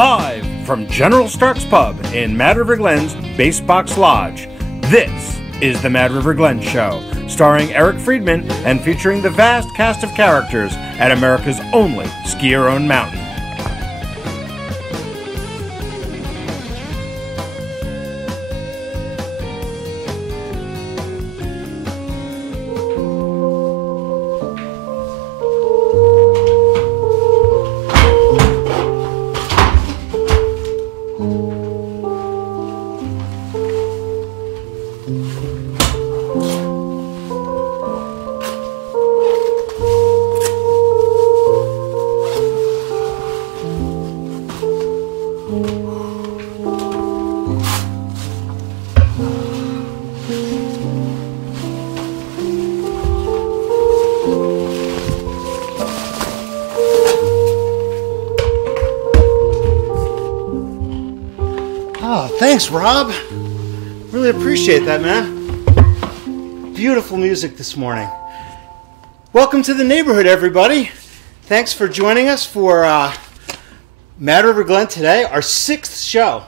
Live from General Stark's Pub in Mad River Glen's Basebox Lodge, this is the Mad River Glen Show, starring Eric Friedman and featuring the vast cast of characters at America's only ski-your-own mountain. Thanks, Rob. Really appreciate that, man. Beautiful music this morning. Welcome to the neighborhood, everybody. Thanks for joining us for Mad River Glen today, our 6th show.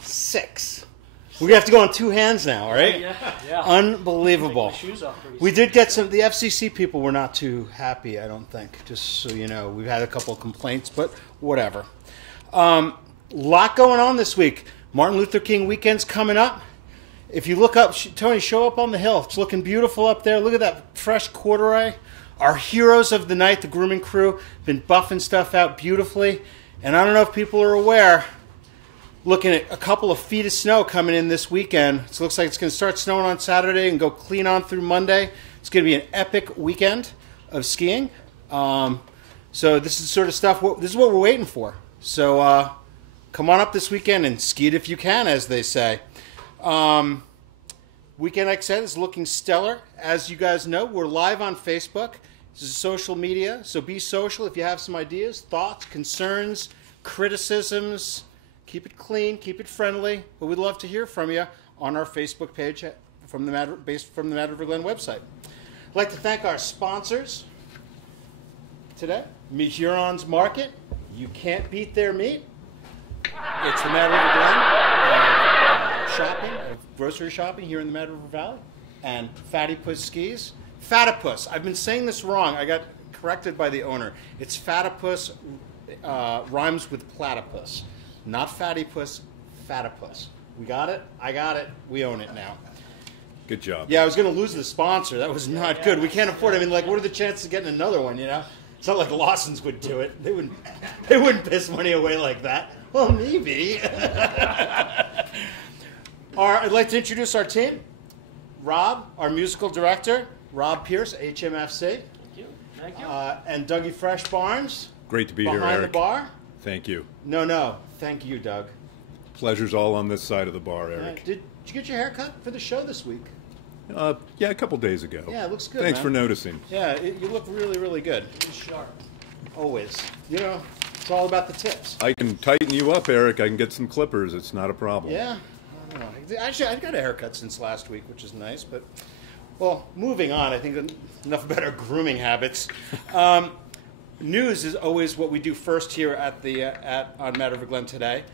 6. We're going to have to go on 2 hands now, right? Yeah. Unbelievable. Shoes off We did get some, the FCC people were not too happy, I don't think, just so you know. We've had a couple of complaints, but whatever. Lot going on this week. Martin Luther King weekend's coming up. If you look up, Tony, show up on the hill. It's looking beautiful up there. Look at that fresh corduroy. Our heroes of the night, the grooming crew, been buffing stuff out beautifully. And I don't know if people are aware, looking at a couple of feet of snow coming in this weekend. It looks like it's going to start snowing on Saturday and go clean on through Monday. It's going to be an epic weekend of skiing. So this is the sort of stuff, this is what we're waiting for. So come on up this weekend and ski it if you can, as they say. Weekend, like I said, is looking stellar. As you guys know, we're live on Facebook. This is social media, so be social. If you have some ideas, thoughts, concerns, criticisms, keep it clean, keep it friendly. But we'd love to hear from you on our Facebook page from the Mad River Glen website. I'd like to thank our sponsors today. Huron's Market. You can't beat their meat. It's the Mad River Glen grocery shopping here in the Mad River Valley, and Fatty Puss Skis. Fatipus. I've been saying this wrong. I got corrected by the owner. It's Fatipus, rhymes with platypus. Not Fatty Puss, Fatipus. We got it? I got it. We own it now. Good job. Yeah, I was going to lose the sponsor. That was not good. We can't afford it. I mean, like, what are the chances of getting another one, you know? It's not like Lawson's would do it. They wouldn't piss money away like that. Well, maybe. I'd like to introduce our team. Rob, our musical director. Rob Pierce, HMFC. Thank you. And Dougie Fresh Barnes. Great to be here, Eric. Behind the bar. Thank you. No. Thank you, Doug. Pleasure's all on this side of the bar, Eric. Did you get your hair cut for the show this week? Yeah, a couple days ago. Yeah, it looks good, Thanks man. for noticing. Yeah, you look really, really good. He's sharp. Always. You know, it's all about the tips. I can tighten you up, Eric. I can get some clippers. It's not a problem. Yeah. I don't know. Actually, I've got a haircut since last week, which is nice. But, well, moving on. I think enough about our grooming habits. News is always what we do first here at on Mad River Glen today.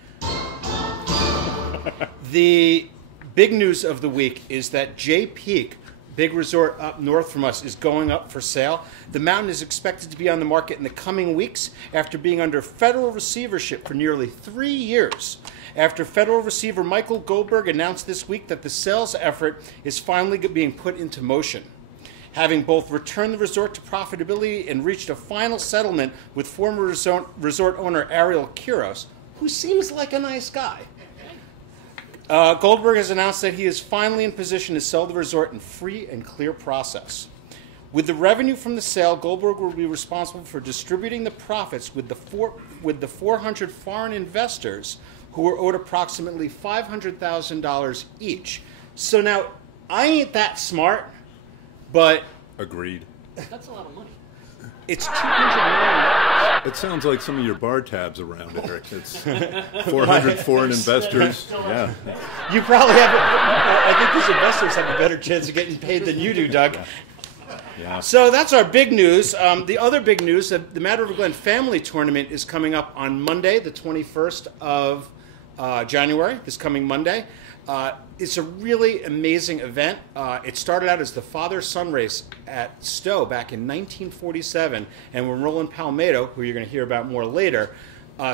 The big news of the week is that Jay Peak, big resort up north from us, is going up for sale. The mountain is expected to be on the market in the coming weeks after being under federal receivership for nearly 3 years. After federal receiver Michael Goldberg announced this week that the sales effort is finally being put into motion. Having both returned the resort to profitability and reached a final settlement with former resort owner Ariel Quiros, who seems like a nice guy. Goldberg has announced that he is finally in position to sell the resort in free and clear process. With the revenue from the sale, Goldberg will be responsible for distributing the profits with the 400 foreign investors who were owed approximately $500,000 each. So now, I ain't that smart, but... Agreed. That's a lot of money. It's $200 million. It sounds like some of your bar tabs around, Eric. It's 400 foreign investors. Yeah. You probably have, I think these investors have a better chance of getting paid than you do, Doug. Yeah. So that's our big news. The other big news, the Mad River Glen Family Tournament is coming up on Monday, the 21st of January, this coming Monday. It's a really amazing event. It started out as the father-son race at Stowe back in 1947, and when Roland Palmetto, who you're going to hear about more later,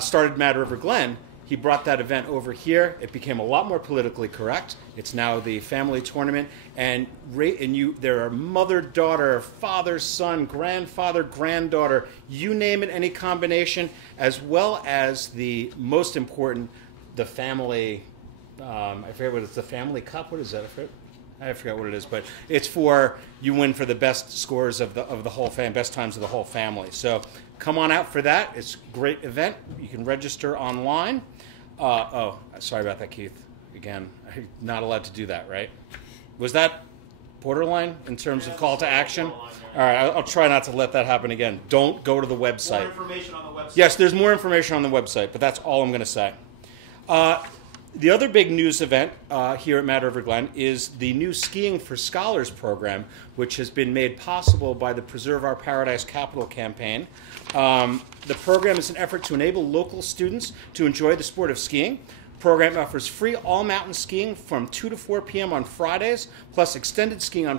started Mad River Glen, he brought that event over here. It became a lot more politically correct. It's now the family tournament, and there are mother, daughter, father, son, grandfather, granddaughter, you name it, any combination, as well as the most important, the family. I forget what it's, the family cup. What is that? I forget what it is, but it's for you win for the best scores of the whole best times of the whole family. So come on out for that. It's a great event. You can register online. Sorry about that, Keith. Again, I'm not allowed to do that, right? Was that borderline in terms of call to action? All right, I'll try not to let that happen again. Don't go to the website. More information on the website. Yes, there's more information on the website, but that's all I'm going to say. The other big news event here at Mad River Glen is the new Skiing for Scholars program, which has been made possible by the Preserve Our Paradise Capital campaign. The program is an effort to enable local students to enjoy the sport of skiing. The program offers free all-mountain skiing from 2 to 4 p.m. on Fridays, plus extended skiing on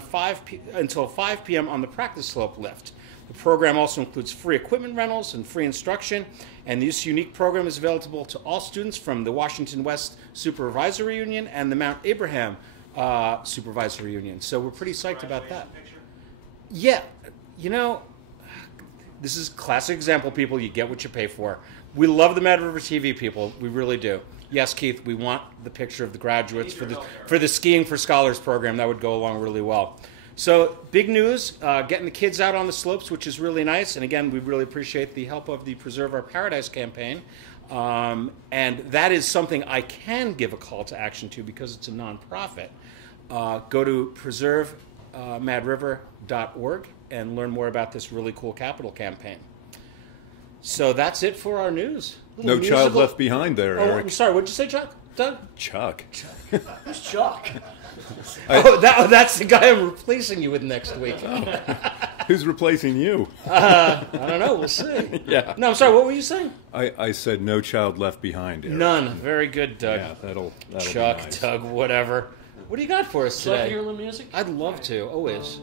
until 5 p.m. on the practice slope lift. The program also includes free equipment rentals and free instruction, and this unique program is available to all students from the Washington West Supervisory Union and the Mount Abraham Supervisory Union. So we're pretty psyched about that. Yeah, you know, this is a classic example, people. You get what you pay for. We love the Mad River TV people. We really do. Yes, Keith, we want the picture of the graduates for the Skiing for Scholars program. That would go along really well. So big news, getting the kids out on the slopes, which is really nice. And again, we really appreciate the help of the Preserve Our Paradise campaign. And that is something I can give a call to action to because it's a nonprofit. Go to preservemadriver.org and learn more about this really cool capital campaign. So that's it for our news. No child left behind there, Eric. I'm sorry, what did you say, Chuck? Doug? Chuck. Who's Chuck? That's the guy I'm replacing you with next week. Who's replacing you? I don't know. We'll see. Yeah. No, I'm sorry. What were you saying? I said no child left behind, Eric. None. Very good, Doug. Yeah, that'll Chuck, be nice. Doug, whatever. What do you got for us Would you like to today? hear a little music? I'd love to. Always.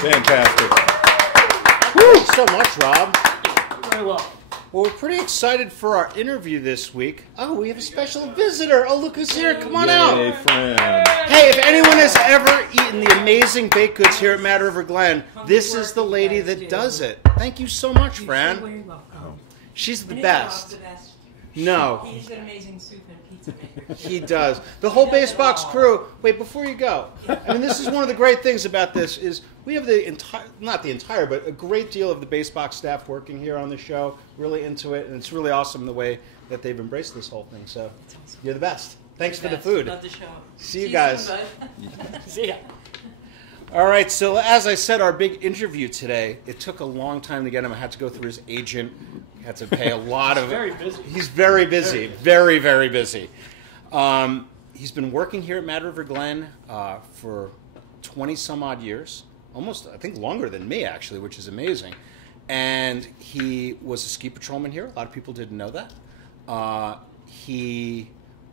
Fantastic. Thanks so much, Rob. Very well. Well, we're pretty excited for our interview this week. Oh, we have a special visitor. Oh, look who's here. Come on out. Yay, friend. Hey, if anyone has ever eaten the amazing baked goods here at Mad River Glen, this is the lady that does it. Thank you so much, Fran. You're welcome. She's the And best. it's Rob the best. No, He's an amazing soup and pizza maker. he does. The whole Bass Box crew. Wait, before you go, I mean, this is one of the great things about this is we have the entire, not the entire, but a great deal of the Bass Box staff working here on the show, really into it, and it's really awesome the way that they've embraced this whole thing. So you're the best. Thanks for the food. Love the show. See you guys. soon, bud. See ya. All right, so as I said, our big interview today, it took a long time to get him. I had to go through his agent. Had to pay a lot of... Very busy. He's very busy. Very, very busy. He's been working here at Mad River Glen for 20-some-odd years. Almost, I think, longer than me, actually, which is amazing. And he was a ski patrolman here. A lot of people didn't know that. He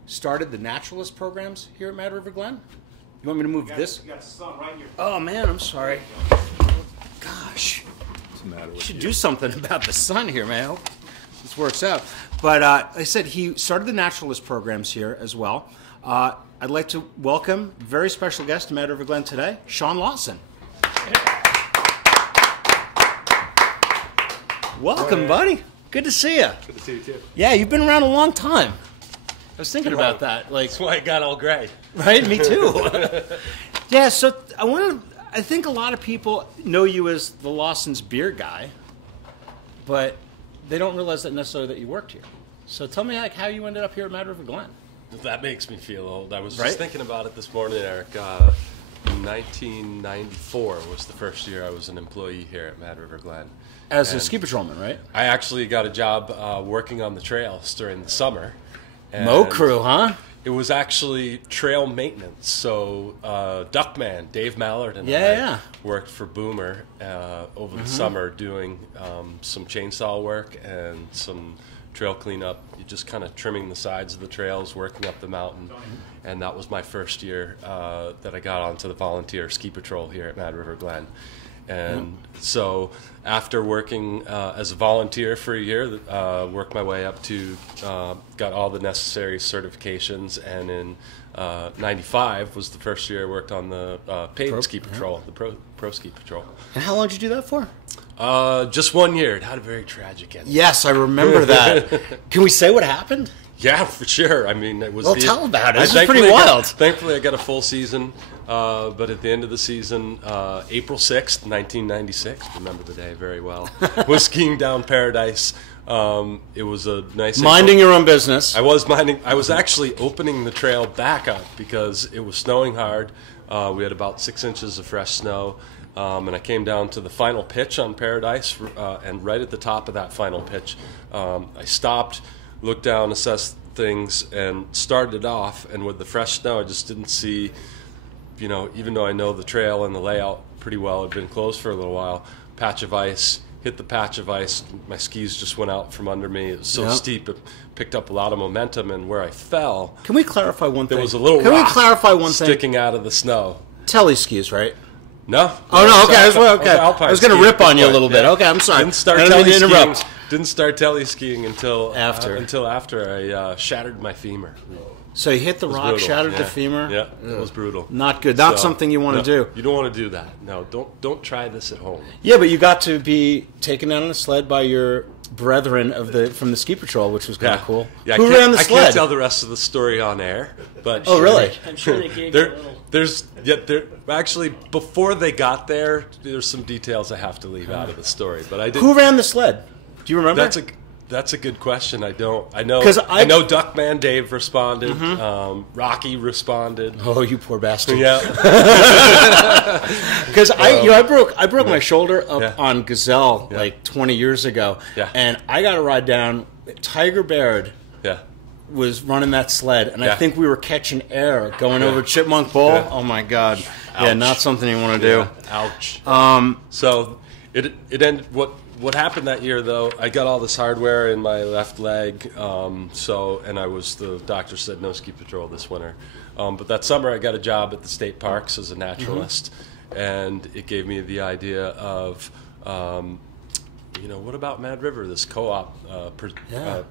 started the naturalist programs here at Mad River Glen. You want me to move this? You got the sun right in your face. Oh, man, I'm sorry. Gosh. What's the matter You with should you? do something about the sun here, man. this works out. But like I said, he started the naturalist programs here as well. I'd like to welcome a very special guest to Mad River Glen today, Sean Lawson. Welcome, buddy. Good to see you. Good to see you too. Yeah, you've been around a long time. I was thinking about that. Like, That's why I got all gray. right? Me too. Yeah, so I think a lot of people know you as the Lawson's beer guy, but they don't realize that necessarily that you worked here. So tell me how you ended up here at Mad River Glen. That makes me feel old. I was Right? just thinking about it this morning, Eric. 1994 was the first year I was an employee here at Mad River Glen. As a And ski patrolman, right? I actually got a job working on the trails during the summer. Mo And crew, huh? It was actually trail maintenance. So Duckman, Dave Mallard, and Yeah. I worked for Boomer over the summer doing some chainsaw work and some trail cleanup. You just kind of trimming the sides of the trails, working up the mountain. And that was my first year that I got onto the volunteer ski patrol here at Mad River Glen. And so after working as a volunteer for a year, worked my way up to, got all the necessary certifications, and in 95 was the first year I worked on the paid ski patrol, the pro ski patrol. And how long did you do that for? Just 1 year. It had a very tragic ending. Yes, I remember that. Can we say what happened? Yeah, for sure. I mean, it was. Well, tell about it. This is thankfully pretty wild. Thankfully, I got a full season, but at the end of the season, April 6th, 1996, remember the day very well, was skiing down Paradise. It was a nice... Minding your own business. I was actually opening the trail back up because it was snowing hard. We had about 6 inches of fresh snow. And I came down to the final pitch on Paradise, and right at the top of that final pitch, I stopped, looked down, assessed things, and started off. And with the fresh snow, I just didn't see, even though I know the trail and the layout pretty well, it had been closed for a little while, patch of ice, hit the patch of ice, my skis just went out from under me. It was so steep, it picked up a lot of momentum, and where I fell, Can we clarify one thing? there was a little Can we rock clarify one thing? sticking out of the snow. Telly skis, right? No. Oh, no, okay. Alpine I was going to skiing rip on you a before, little bit. yeah. Okay, I'm sorry. Didn't start I didn't mean telly to interrupt. skiing. Didn't start telly skiing until After. I shattered my femur. So you hit the It was rock, brutal. shattered the Yeah. femur? Yeah, it was brutal. Not good. Not So, something you want no, to do. You don't want to do that. No, don't try this at home. Yeah, but you got to be taken down on a sled by your brethren from the ski patrol, which was kind of cool. Yeah, Who ran the I sled? can't tell the rest of the story on air, but Oh, really? I'm sure they gave you a little. Actually, before they got there's some details I have to leave out of the story. But I did. Who ran the sled? Do you remember? That's a good question. I don't. I know. 'Cause I know Duckman Dave responded. Rocky responded. Oh, you poor bastard. Yeah. Because I broke my shoulder up Yeah. on Gazelle Yeah. like 20 years ago, Yeah. and I got to ride down. Tiger Baird Yeah. was running that sled, and I Yeah. think we were catching air going over Chipmunk Bowl. Yeah. Oh my God! Yeah, Ouch. not something you want to do. Ouch. So it ended. What happened that year though? I got all this hardware in my left leg. And the doctor said no ski patrol this winter. But that summer I got a job at the state parks as a naturalist, and it gave me the idea of. What about Mad River, this co-op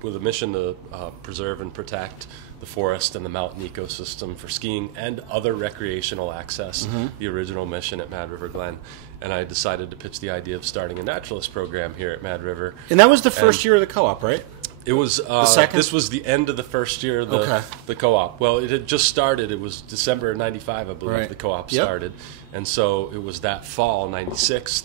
with a mission to preserve and protect the forest and the mountain ecosystem for skiing and other recreational access, the original mission at Mad River Glen. And I decided to pitch the idea of starting a naturalist program here at Mad River. And that was the first year of the co-op, right? It was second? This was the end of the first year of the co-op. Well, it had just started. It was December of '95, I believe, Right. the co-op Yep. started. And so it was that fall of '96,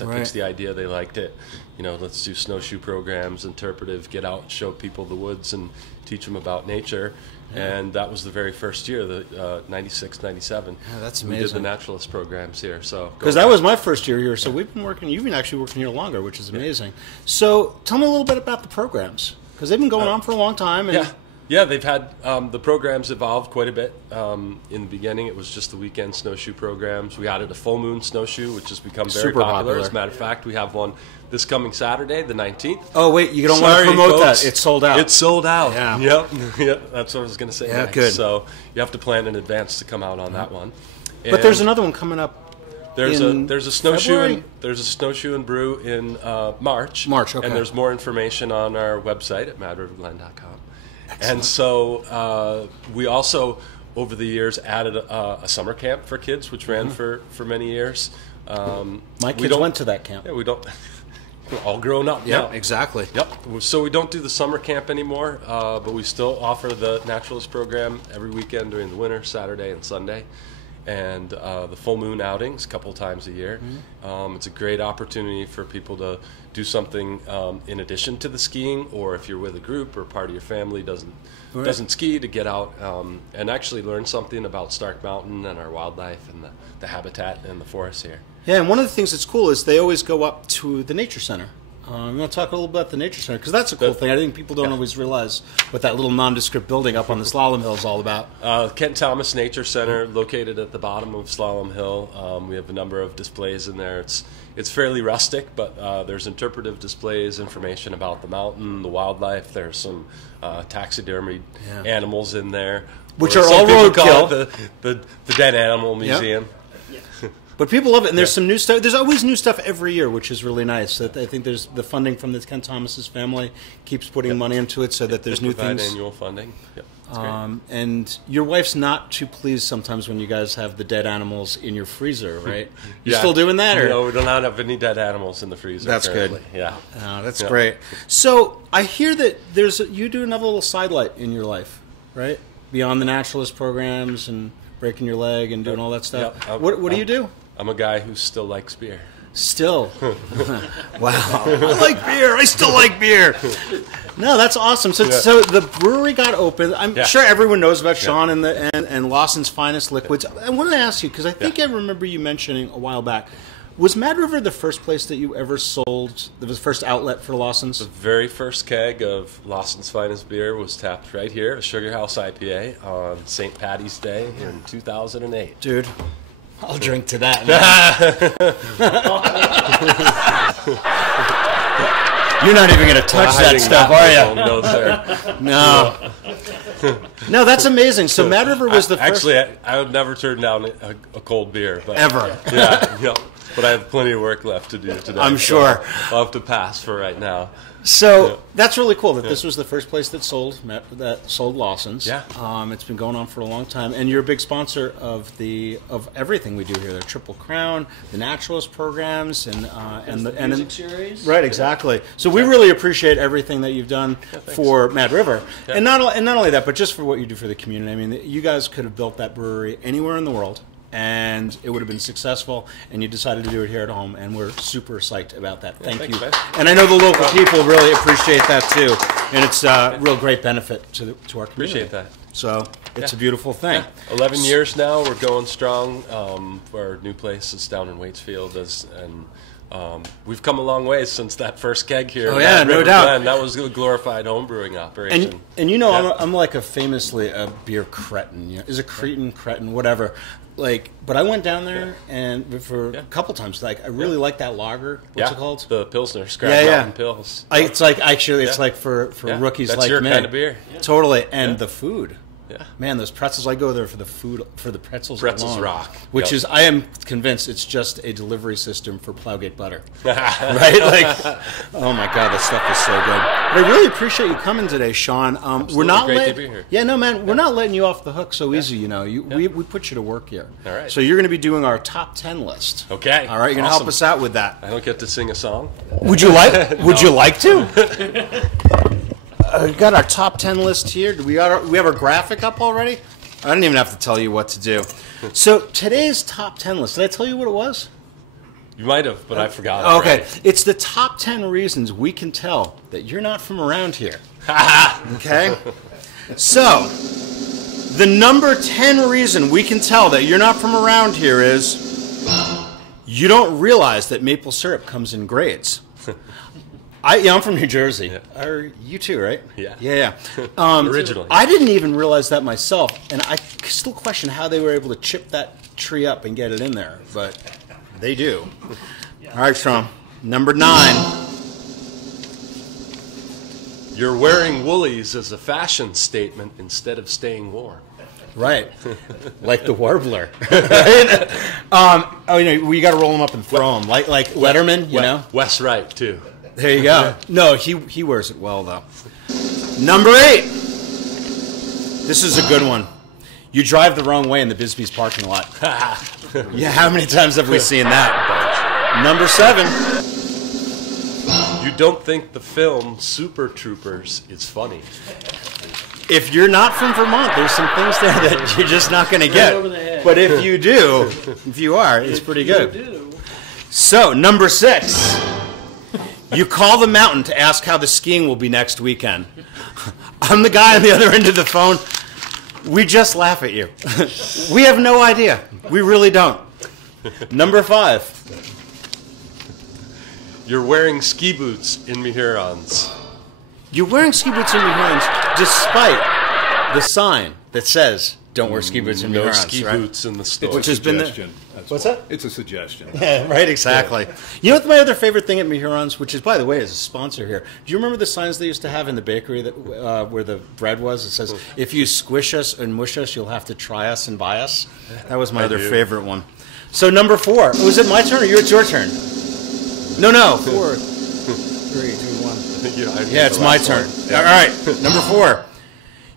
I Right. pitched the idea. They liked it. Let's do snowshoe programs, interpretive, get out, show people the woods and teach them about nature. And that was the very first year, the 96, 97. Yeah, that's We did the amazing. naturalist programs here. So Because that was my first year here, so we've been working. You've been actually working here longer, which is amazing. So tell me a little bit about the programs, because they've been going on for a long time. And Yeah, they've had the programs evolved quite a bit. In the beginning, it was just the weekend snowshoe programs. We added a full moon snowshoe, which has become very Super popular. As a matter of fact, we have one this coming Saturday, the 19th. Oh wait, you don't want Sorry, to promote folks. that? It's sold out. It's sold out. Yeah. Yep. That's what I was going to say. Yeah, next. good. So you have to plan in advance to come out on that one. But there's another one coming up There's a February? there's a snowshoe and brew in March. March, okay. And there's more information on our website at madriverglen.com. And so we also, over the years, added a summer camp for kids, which ran for many years. My kids went to that camp. Yeah, we're all grown up now. Exactly. Yep. So we don't do the summer camp anymore, but we still offer the naturalist program every weekend during the winter, Saturday and Sunday, and the full moon outings a couple times a year. It's a great opportunity for people to do something in addition to the skiing, or if you're with a group or part of your family doesn't ski, to get out and actually learn something about Stark Mountain and our wildlife and the habitat and the forests here. Yeah, and one of the things that's cool is they always go up to the nature center. I'm going to talk a little about the nature center, because that's a cool thing. I think people don't always realize what that little nondescript building up on the Slalom Hill is all about. Kent Thomas Nature Center, located at the bottom of Slalom Hill. We have a number of displays in there. It's fairly rustic, but there's interpretive displays, information about the mountain, the wildlife. There's some taxidermied animals in there, which or are some all people roadkill. call it the Dead Animal Museum. But people love it, and there's some new stuff. There's always new stuff every year, which is really nice. I think there's the funding from the Ken Thomas's family keeps putting money into it, so that there's new things. Annual funding. Yep. That's great. And your wife's not too pleased sometimes when you guys have the dead animals in your freezer, right? You still doing that, or no? We don't have any dead animals in the freezer. That's currently. good. Yeah, that's great. So I hear that you do another little sidelight in your life, right? Beyond the naturalist programs and breaking your leg and doing all that stuff. What do you do? I'm a guy who still likes beer. Still? Wow. I like beer. I still like beer. No, that's awesome. So the brewery got open. I'm sure everyone knows about Sean and Lawson's Finest Liquids. I wanted to ask you, because I think I remember you mentioning a while back, was Mad River the first place that you ever sold, the first outlet for Lawson's? The very first keg of Lawson's Finest beer was tapped right here at Sugar House IPA on St. Patty's Day in 2008. Dude, I'll drink to that. You're not even going to touch that stuff, are you? No, sir. No. No, that's amazing. So Mad River was the first. Actually, I would never turn down a cold beer. But, ever. Yeah. But I have plenty of work left to do today. I'm sure. So I'll have to pass for right now. So that's really cool that this was the first place that sold Lawson's. Yeah. It's been going on for a long time, and you're a big sponsor of everything we do here. The Triple Crown, the Naturalist programs, and the music series. Right, exactly. So we really appreciate everything that you've done for Mad River, and not only that, but just for what you do for the community. I mean, you guys could have built that brewery anywhere in the world, and it would have been successful, and you decided to do it here at home, and we're super psyched about that. Thank you. Man. And I know the local people really appreciate that too, and it's a real great benefit to our community. Appreciate that. So it's a beautiful thing. 11 years now, we're going strong. Our new place is down in Waitsfield, and we've come a long way since that first keg here. Oh yeah, no River doubt. Glen. That was a glorified homebrewing operation. And you know, I'm like famously a beer cretin. You know, is it cretin, whatever. But I went down there and for a couple times. I really like that lager. What's it called? The Pilsner, Scrap Mountain Pils. It's like for rookies That's like your me. kind of beer. Totally, and the food. Yeah. Man, those pretzels, I go there for the food, for the pretzels Pretzels alone, rock. Which is, I am convinced it's just a delivery system for Plowgate butter. Right? Oh my God, that stuff is so good. But I really appreciate you coming today, Sean. We're not great to be here. Yeah, no, man, we're not letting you off the hook so easy, you know. We put you to work here. All right. So you're going to be doing our top 10 list. Okay. All right, you're going to help us out with that. I don't get to sing a song. Would you like? Would you like to? We got our top 10 list here. We have our graphic up already? I don't even have to tell you what to do. So today's top 10 list, did I tell you what it was? You might have, but I forgot it. Okay. Right? It's the top 10 reasons we can tell that you're not from around here. Okay? So, the number 10 reason we can tell that you're not from around here is you don't realize that maple syrup comes in grades. I'm from New Jersey. Yeah. You too, right? Yeah. Yeah. Originally. I didn't even realize that myself, and I still question how they were able to chip that tree up and get it in there, but they do. All right, Sean. Number 9. You're wearing woolies as a fashion statement instead of staying warm. Right. Like the warbler. Right? We got to roll them up and throw them. Like Letterman, you know? Wes Wright, too. There you go. No, he wears it well, though. Number 8. This is a good one. You drive the wrong way in the Bisbee's parking lot. Yeah, how many times have we seen that? Number 7. You don't think the film Super Troopers is funny. If you're not from Vermont, there's some things there that you're just not going to get. over the head. But if you do, if you are, it's pretty good. So, number 6. You call the mountain to ask how the skiing will be next weekend. I'm the guy on the other end of the phone. We just laugh at you. We have no idea. We really don't. Number 5. You're wearing ski boots in Mehurons. You're wearing ski boots in your hands despite the sign that says don't wear ski boots in your No hands. ski Right? boots in the store. Which has been the... What's that? It's a suggestion. Yeah, right, exactly. You know what my other favorite thing at Mehurons, which is, by the way, is a sponsor here. Do you remember the signs they used to have in the bakery that where the bread was? It says, if you squish us and mush us, you'll have to try us and buy us. That was my other favorite one. So number 4. Oh, is it my turn or it's your turn? No. 4, 3, 2, 1. Yeah, it's my turn. Yeah. All right, number 4.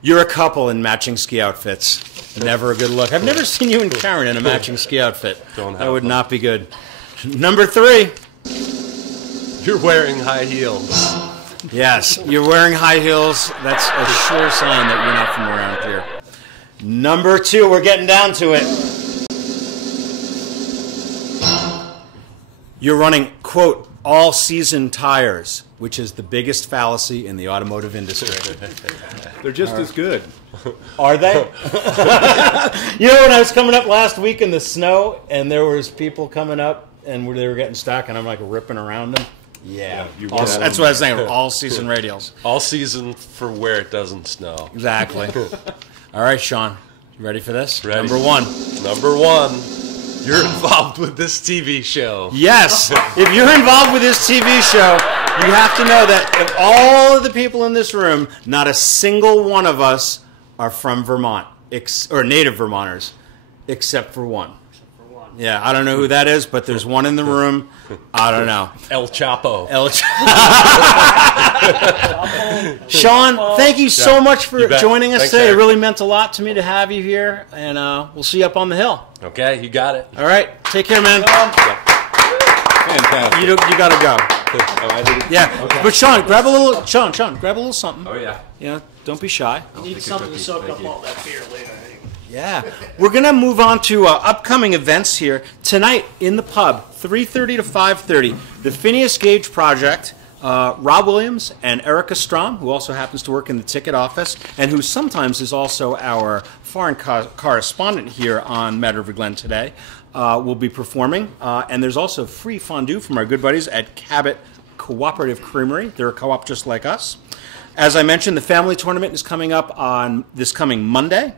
You're a couple in matching ski outfits. Never a good look. I've never seen you and Karen in a matching ski outfit. That would not be good. Number 3. You're wearing high heels. Yes, you're wearing high heels. That's a sure sign that you're not from around here. Number 2, we're getting down to it. You're running, quote, all-season tires, which is the biggest fallacy in the automotive industry. They're just as good. Are they? You know, when I was coming up last week in the snow, and there was people coming up, and they were getting stuck, and I'm like ripping around them. Yeah, that's what I was saying. All-season radials. All season for where it doesn't snow. Exactly. All right, Sean, you ready for this? Ready. Number 1. Number 1. You're involved with this TV show. Yes. If you're involved with this TV show, you have to know that of all of the people in this room, not a single one of us are from Vermont, or native Vermonters, except for one. Yeah, I don't know who that is, but there's one in the room. I don't know. El Chapo. Sean, thank you so much for joining us today. Eric. It really meant a lot to me to have you here, and we'll see you up on the hill. Okay, you got it. All right, take care, man. Fantastic. You got to go. Yeah, Okay. but Sean, grab a little. Sean, grab a little something. Oh yeah. Yeah, don't be shy. Need something to soak up all that beer later. Yeah, we're gonna move on to upcoming events here tonight in the pub, 3:30 to 5:30. The Phineas Gage Project. Rob Williams and Erica Strom, who also happens to work in the ticket office, and who sometimes is also our foreign correspondent here on Mad River Glen today, will be performing. And there's also free fondue from our good buddies at Cabot Cooperative Creamery. They're a co-op just like us. As I mentioned, the family tournament is coming up on this coming Monday.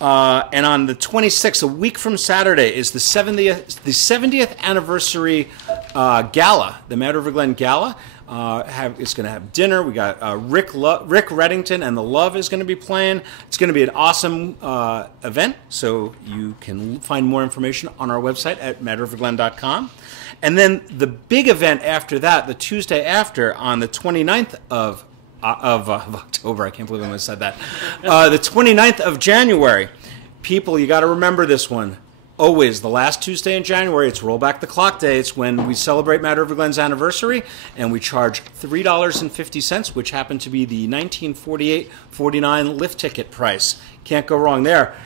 And on the 26th, a week from Saturday, is the 70th anniversary gala, the Mad River Glen Gala. It's going to have dinner. We got Rick Reddington and The Love is going to be playing. It's going to be an awesome event, so you can find more information on our website at madriverglen.com. And then the big event after that, the Tuesday after, on the 29th of October. I can't believe I almost said that. The 29th of January. People, you got to remember this one. Always, the last Tuesday in January, it's Roll Back the Clock Day. It's when we celebrate Mad River Glen's anniversary, and we charge $3.50, which happened to be the 1948-49 lift ticket price. Can't go wrong there.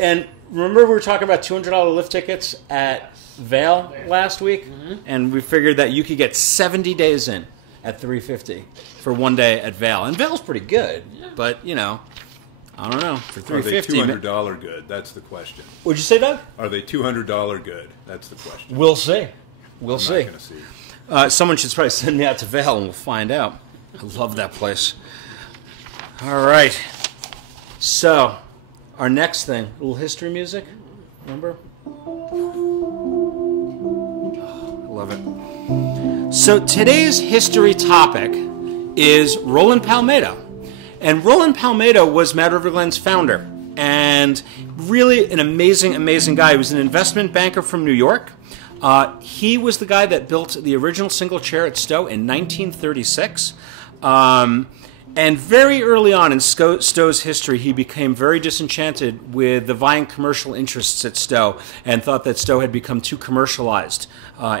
And remember we were talking about $200 lift tickets at Vail last week? Mm-hmm. And we figured that you could get 70 days in at $350 for one day at Vail. And Vail's pretty good, but, you know, I don't know. For $350, are they $200 good? That's the question. What'd you say, Doug? Are they $200 good? That's the question. We'll see. We'll see. Not gonna see. Someone should probably send me out to Vail, and we'll find out. I love that place. All right. So, our next thing, a little history music. Remember? I love it. So today's history topic is Roland Palmetto. And Roland Palmetto was Mad River Glen's founder. and really an amazing guy. He was an investment banker from New York. He was the guy that built the original single chair at Stowe in 1936. And very early on in Stowe's history, he became very disenchanted with the vying commercial interests at Stowe and thought that Stowe had become too commercialized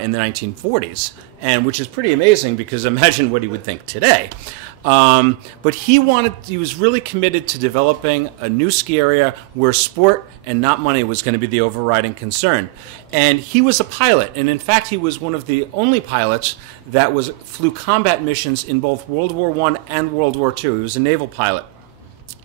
in the 1940s, and which is pretty amazing because imagine what he would think today. But he was really committed to developing a new ski area where sport and not money was going to be the overriding concern. And he was a pilot, and in fact he was one of the only pilots that flew combat missions in both World War I and World War II. He was a naval pilot.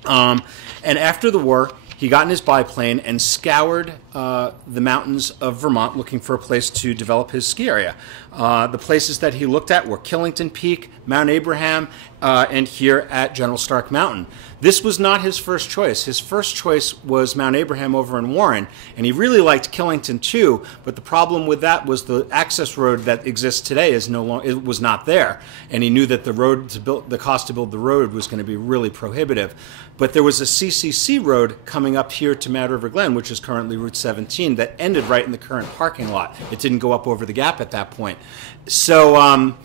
And after the war, he got in his biplane and scoured the mountains of Vermont looking for a place to develop his ski area. The places that he looked at were Killington Peak, Mount Abraham, and here at General Stark Mountain. This was not his first choice. His first choice was Mount Abraham over in Warren, and he really liked Killington too, but the problem with that was the access road that exists today it was not there, and he knew that the cost to build the road was going to be really prohibitive. But there was a CCC road coming up here to Mad River Glen, which is currently Route 17, that ended right in the current parking lot. It didn't go up over the gap at that point. So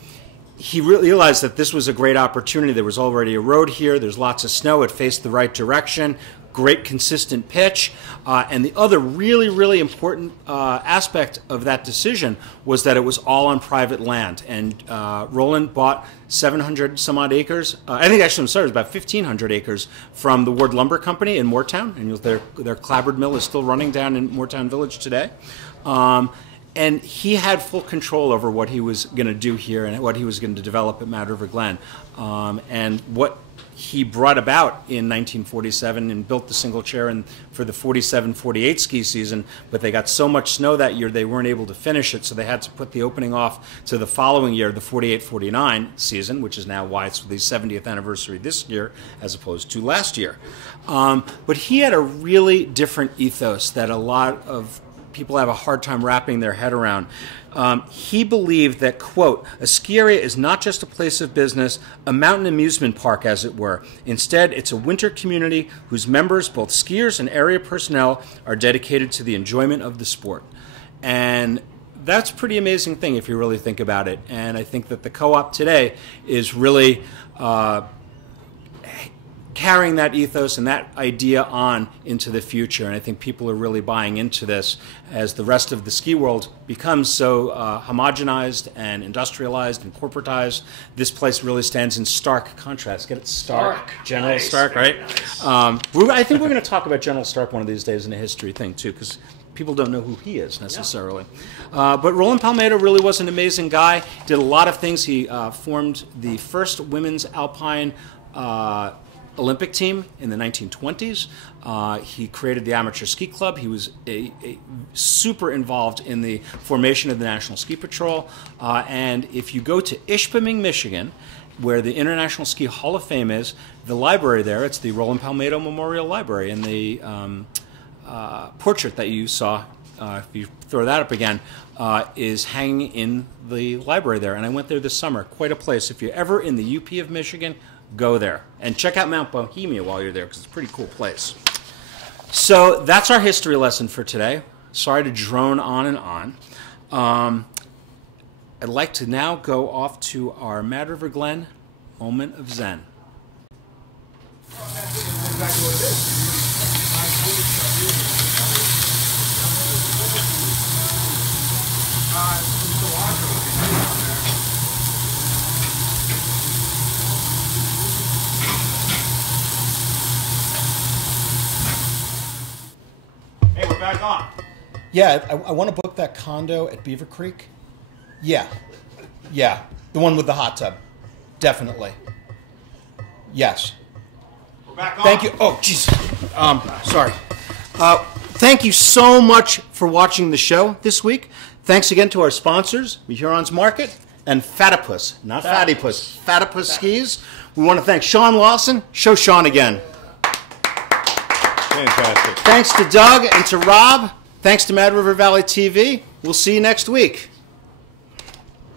he realized that this was a great opportunity. There was already a road here. There's lots of snow. It faced the right direction. Great consistent pitch. And the other really important aspect of that decision was that it was all on private land. And Roland bought 700 some odd acres. I think actually, I'm sorry, it was about 1,500 acres from the Ward Lumber Company in Moortown. And their clapboard mill is still running down in Moortown Village today. And he had full control over what he was going to do here and what he was going to develop at Mad River Glen. And what he brought about in 1947 and built the single chair for the 47-48 ski season, but they got so much snow that year they weren't able to finish it, so they had to put the opening off to the following year, the 48-49 season, which is now why it's the 70th anniversary this year as opposed to last year. But he had a really different ethos that a lot of people have a hard time wrapping their head around. He believed that, quote, a ski area is not just a place of business, a mountain amusement park, as it were. Instead, it's a winter community whose members, both skiers and area personnel, are dedicated to the enjoyment of the sport. And that's a pretty amazing thing if you really think about it. And I think that the co-op today is really carrying that ethos and that idea on into the future. And I think people are really buying into this as the rest of the ski world becomes so homogenized and industrialized and corporatized. This place really stands in stark contrast. Get it? Stark. General nice. Stark, right? Nice. I think we're going to talk about General Stark one of these days in a history thing, too, because people don't know who he is necessarily. Yeah. But Roland Palmetto really was an amazing guy. Did a lot of things. He formed the first women's alpine Olympic team in the 1920s. He created the Amateur Ski Club. He was a super involved in the formation of the National Ski Patrol. And if you go to Ishpeming, Michigan, where the International Ski Hall of Fame is, the library there, it's the Roland Palmetto Memorial Library, and the portrait that you saw, if you throw that up again, is hanging in the library there. And I went there this summer. Quite a place. If you're ever in the UP of Michigan, go there. And check out Mount Bohemia while you're there, because it's a pretty cool place. So that's our history lesson for today. Sorry to drone on and on. I'd like to now go off to our Mad River Glen moment of Zen. Hey, we're back on. Yeah, I want to book that condo at Beaver Creek. Yeah, the one with the hot tub. Definitely. Yes. We're back on. Thank you. Oh, jeez. Sorry. Thank you so much for watching the show this week. Thanks again to our sponsors, Huron's Market and Fatipus, not Fattypus, Fatipus Skis. We want to thank Sean Lawson. Show Sean again. Fantastic. Thanks to Doug and to Rob. Thanks to Mad River Valley TV. We'll see you next week.